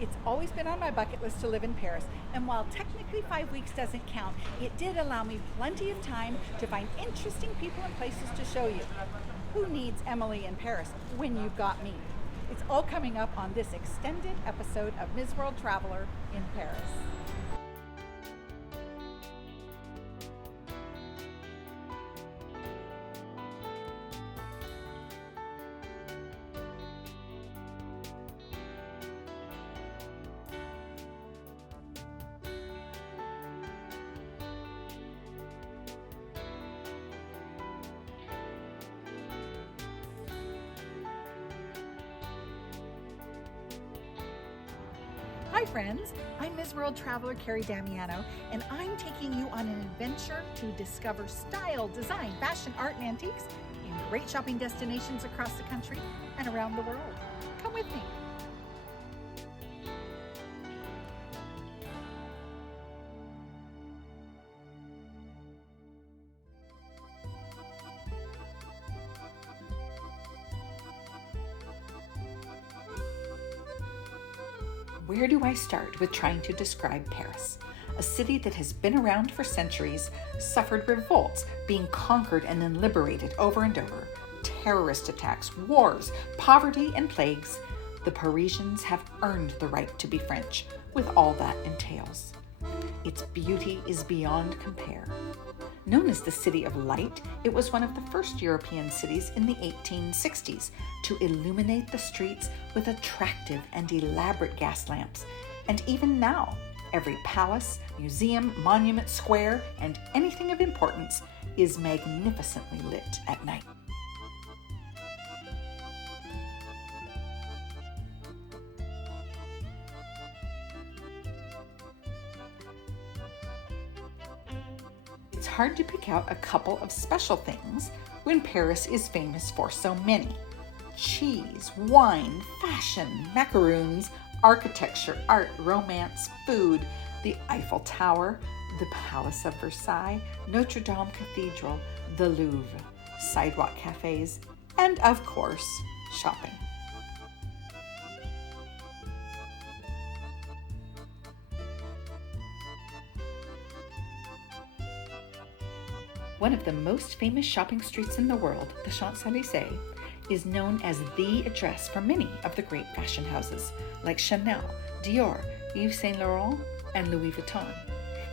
It's always been on my bucket list to live in Paris, and while technically 5 weeks doesn't count, it did allow me plenty of time to find interesting people and places to show you. Who needs Emily in Paris when you've got me? It's all coming up on this extended episode of Ms. World Traveler in Paris. Hi friends, I'm Ms. World Traveler Kerry Damiano, and I'm taking you on an adventure to discover style, design, fashion, art, and antiques in great shopping destinations across the country and around the world. Come with me. Where do I start with trying to describe Paris? A city that has been around for centuries, suffered revolts, being conquered and then liberated over and over, terrorist attacks, wars, poverty, and plagues. The Parisians have earned the right to be French, with all that entails. Its beauty is beyond compare. Known as the City of Light, it was one of the first European cities in the 1860s to illuminate the streets with attractive and elaborate gas lamps. And even now, every palace, museum, monument, square, and anything of importance is magnificently lit at night. It's hard to pick out a couple of special things when Paris is famous for so many. Cheese, wine, fashion, macaroons, architecture, art, romance, food, the Eiffel Tower, the Palace of Versailles, Notre Dame Cathedral, the Louvre, sidewalk cafes, and of course, shopping. One of the most famous shopping streets in the world, the Champs Elysee, is known as the address for many of the great fashion houses like Chanel, Dior, Yves Saint Laurent, and Louis Vuitton,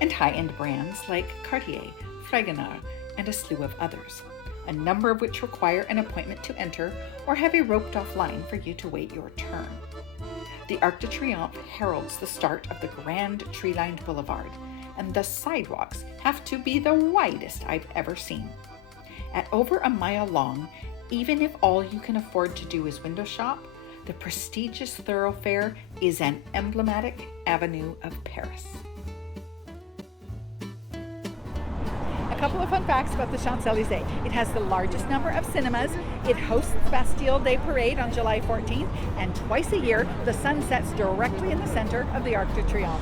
and high-end brands like Cartier, Fragonard, and a slew of others, a number of which require an appointment to enter or have a roped-off line for you to wait your turn. The Arc de Triomphe heralds the start of the grand tree-lined boulevard, and the sidewalks have to be the widest I've ever seen. At over a mile long, even if all you can afford to do is window shop, the prestigious thoroughfare is an emblematic avenue of Paris. A couple of fun facts about the Champs Elysee. It has the largest number of cinemas. It hosts the Bastille Day Parade on July 14th, and twice a year, the sun sets directly in the center of the Arc de Triomphe.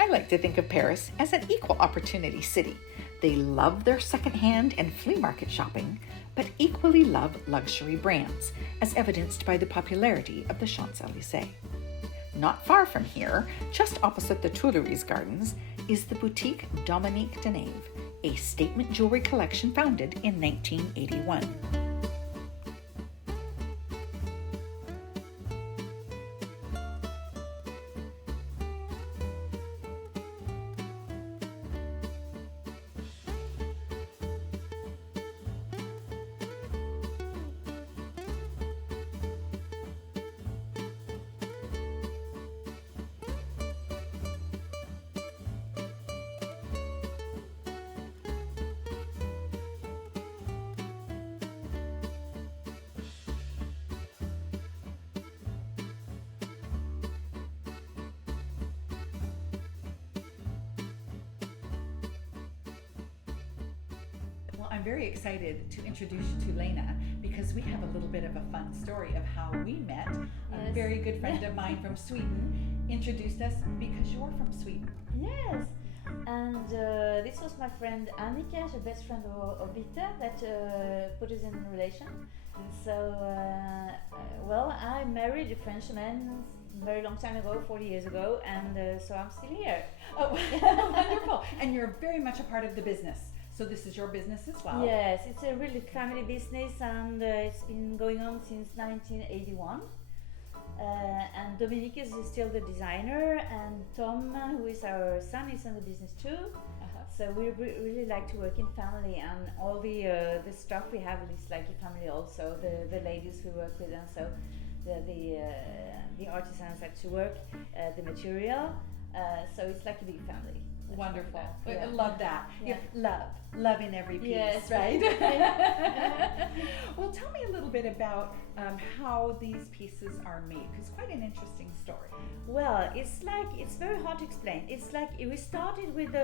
I like to think of Paris as an equal opportunity city. They love their secondhand and flea market shopping, but equally love luxury brands, as evidenced by the popularity of the Champs Elysee. Not far from here, just opposite the Tuileries Gardens, is the boutique Dominic Denaive, a statement jewelry collection founded in 1981. Well, I'm very excited to introduce you to Lena because we have a little bit of a fun story of how we met. A very good friend of mine from Sweden introduced us because you're from Sweden. Yes, And this was my friend Annika, the best friend of Vita, that put us in a relation. So, well, I married a Frenchman very long time ago, 40 years ago, and so I'm still here. Oh, wonderful. And you're very much a part of the business. So this is your business as well? Yes, it's a really family business, and it's been going on since 1981. And Dominique is still the designer, and Tom, who is our son, is in the business too. So we really like to work in family, and all the stuff we have is like a family also. The ladies who work with us, so the artisans that to work, the material. So it's like a big family. Wonderful. Yeah. I love that. Yeah. Love in every piece, yes, right? Well, tell me a little bit about how these pieces are made, because quite an interesting story. Well, it's very hard to explain. It's like we started with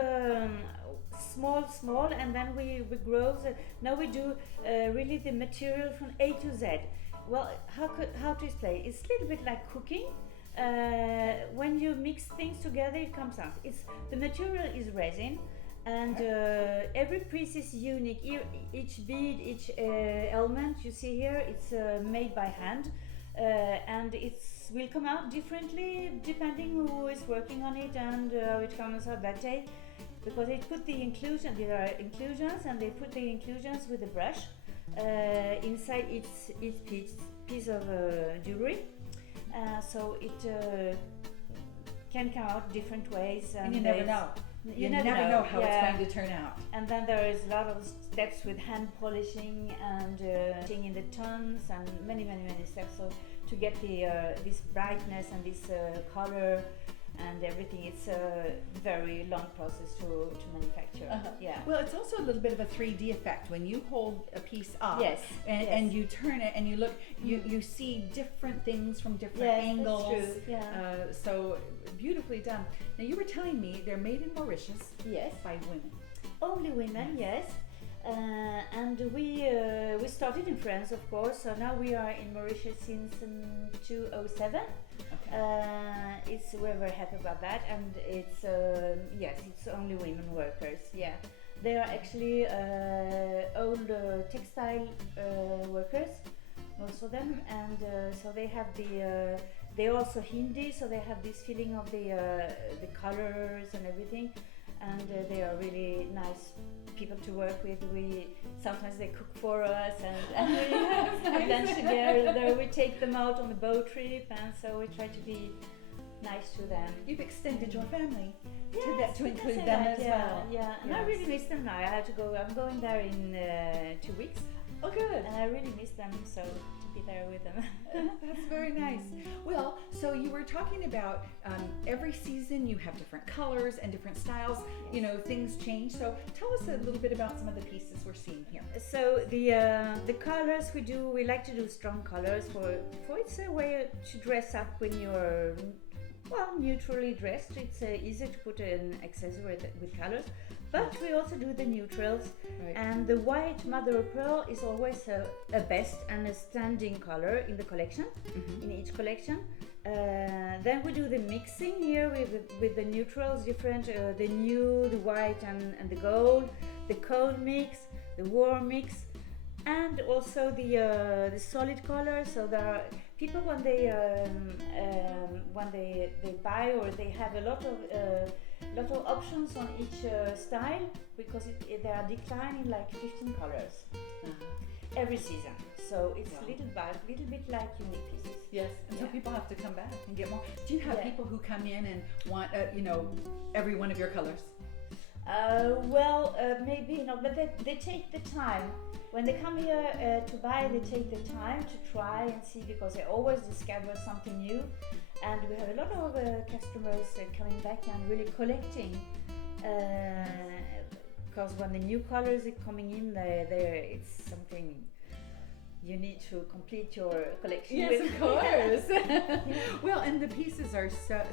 small, and then we grow. Now we do really the material from A to Z. Well, how to explain? It's a little bit like cooking. When you mix things together, it comes out. The material is resin, and every piece is unique. Each bead, each element you see here, it's made by hand, and it will come out differently depending who is working on it and how it comes out that day. Because they put the inclusion, there are inclusions, and they put the inclusions with the brush inside each piece of jewelry. So it can come out different ways, and you never know. You never know how it's going to turn out. And then there is a lot of steps with hand polishing and in the tones, and many steps. So to get this brightness and this color and everything, it's a very long process to manufacture. Yeah. Well, it's also a little bit of a 3D effect when you hold a piece up. Yes. And you turn it and you look. You see different things from different angles. That's true. Yeah. So beautifully done. Now you were telling me they're made in Mauritius. Yes. By women. Only women. Yes. And we started in France, of course. So now we are in Mauritius since 2007. We're very happy about that, and it's it's only women workers. Yeah, they are actually old textile workers, most of them, and so they have they're also Hindi, so they have this feeling of the colors and everything, and they are really nice people to work with. Sometimes they cook for us, and we have lunch together. We take them out on a boat trip, and so we try to be nice to them. You've extended your family to Yes, include them as well. Yeah, and I really miss them now. I have to go. I'm going there in 2 weeks. Oh, good. And I really miss them, so to be there with them. That's very nice. Well, so you were talking about every season you have different colors and different styles. You know, things change. So tell us a little bit about some of the pieces we're seeing here. So the colors we like to do strong colors for it's a way to dress up when you're neutrally dressed. It's easy to put an accessory with colors. But we also do the neutrals, and the white mother of pearl is always a best and a standing color in the collection, in each collection. Then we do the mixing here with the neutrals, different, the nude, the white and the gold, the cold mix, the warm mix, and also the solid color. So there are people when they buy, or they have a lot of options on each style, because they are declining like 15 colors every season. So it's a little bit like unique pieces. Yes, and so people have to come back and get more. Do you have people who come in and want every one of your colors? Maybe not, but they take the time. When they come here to buy, they take the time to try and see, because they always discover something new. And we have a lot of customers coming back and really collecting, because when the new colors are coming in, it's something you need to complete your collection with. Yes, of course. Well, and the pieces are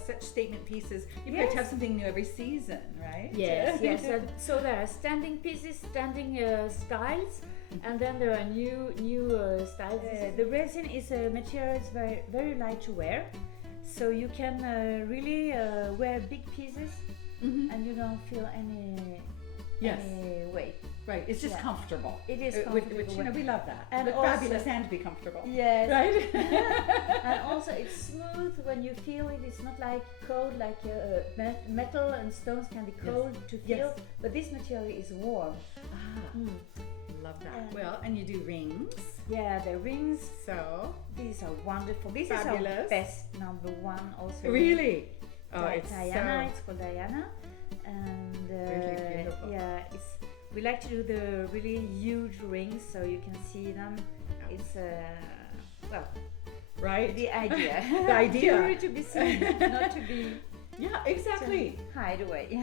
such statement pieces. You have to have something new every season, right? Yes. So there are standing pieces, standing styles, and then there are new styles. The resin is a material that's very, very light to wear, so you can really wear big pieces and you don't feel any weight. Right, it's just comfortable. It is Which, comfortable. we love that. And But also, fabulous and be comfortable. Yes. Right? And also it's smooth when you feel it. It's not like cold, like metal and stones can be cold to feel. But this material is warm. Love that. Well, and you do rings. Yeah, the rings. So These are wonderful. This fabulous. is our best number one also. Really? Oh, It's Diana. It's called Diana. And really beautiful. we like to do the really huge rings so you can see them. It's right. The idea. The idea. to be seen, not to be. Yeah, exactly. To hide away.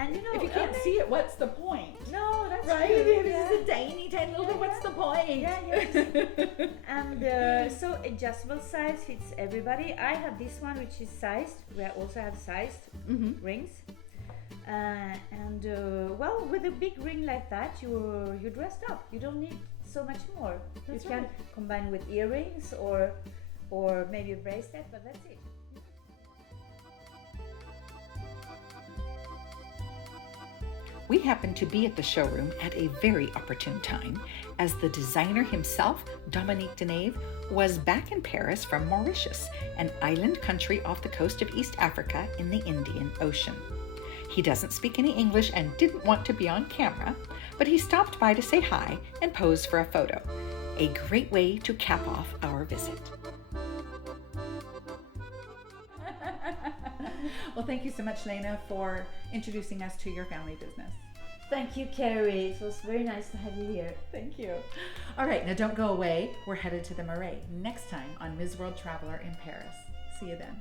And you know, if you can't see it, what's the point? No, that's right. true. This is a tiny little bit. What's the point? And so adjustable size fits everybody. I have this one which is sized. We also have sized rings. And with a big ring like that, you're dressed up. You don't need so much more. That's you can combine with earrings or maybe a bracelet, but that's it. We happened to be at the showroom at a very opportune time, as the designer himself, Dominic Denaive, was back in Paris from Mauritius, an island country off the coast of East Africa in the Indian Ocean. He doesn't speak any English and didn't want to be on camera, but he stopped by to say hi and pose for a photo. A great way to cap off our visit. Well, thank you so much, Lena, for introducing us to your family business. Thank you, Kerry. It was very nice to have you here. Thank you. All right, now don't go away. We're headed to the Marais next time on Ms. World Traveler in Paris. See you then.